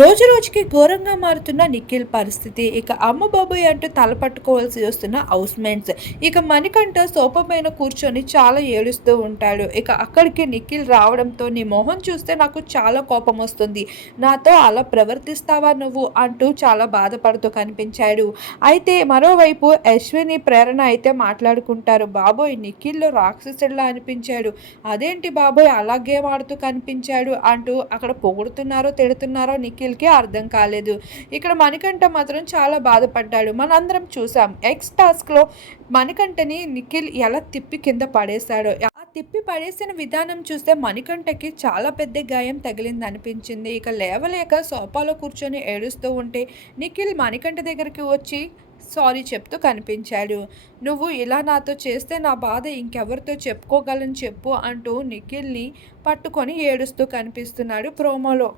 రోజు రోజుకి ఘోరంగా మారుతున్న నిఖిల్ పరిస్థితి. ఇక అమ్మ బాబాయ్ అంటూ తలపట్టుకోవాల్సి వస్తున్న హౌస్ మేట్స్. ఇక మణికంఠ సోఫా పైన కూర్చొని చాలా ఏడుస్తూ ఉంటాడు. ఇక అక్కడికి నిఖిల్ రావడంతో నీ మొహం చూస్తే నాకు చాలా కోపం వస్తుంది. నాతో అలా ప్రవర్తిస్తావా నువ్వు? అంటూ చాలా బాధపడుతూ కనిపించాడు. అయితే మరోవైపు అశ్విని ప్రేరణ అయితే మాట్లాడుకుంటారు. బాబోయ్ నిఖిల్లో రాక్షసుడిలా అనిపించాడు. అదేంటి బాబోయ్ అలాగే ఆడుతూ కనిపించాడు? అంటూ అక్కడ పొగుడుతున్నారో తిడుతున్నారో నిఖిల్కి అర్థం కాలేదు. ఇక్కడ మణికంఠ మాత్రం చాలా బాధపడ్డాడు. మనందరం చూసాం. ఎక్స్ టాస్క్లో మణికంఠని నిఖిల్ ఎలా తిప్పి కింద పడేశాడో. ఆ తిప్పి పడేసిన విధానం చూస్తే మణికంఠకి చాలా పెద్ద గాయం తగిలింది అనిపించింది ఇక లేవలేక సోఫాలో కూర్చొని ఏడుస్తూ ఉంటే నిఖిల్ మణికంఠ దగ్గరికి వచ్చి సారీ చెప్తూ కనిపించాడు. నువ్వు ఇలా నాతో చేస్తే నా బాధ ఇంకెవరితో చెప్పుకోగలను చెప్పు అంటూ నిఖిల్ని పట్టుకొని ఏడుస్తూ కనిపిస్తున్నాడు ప్రోమోలో.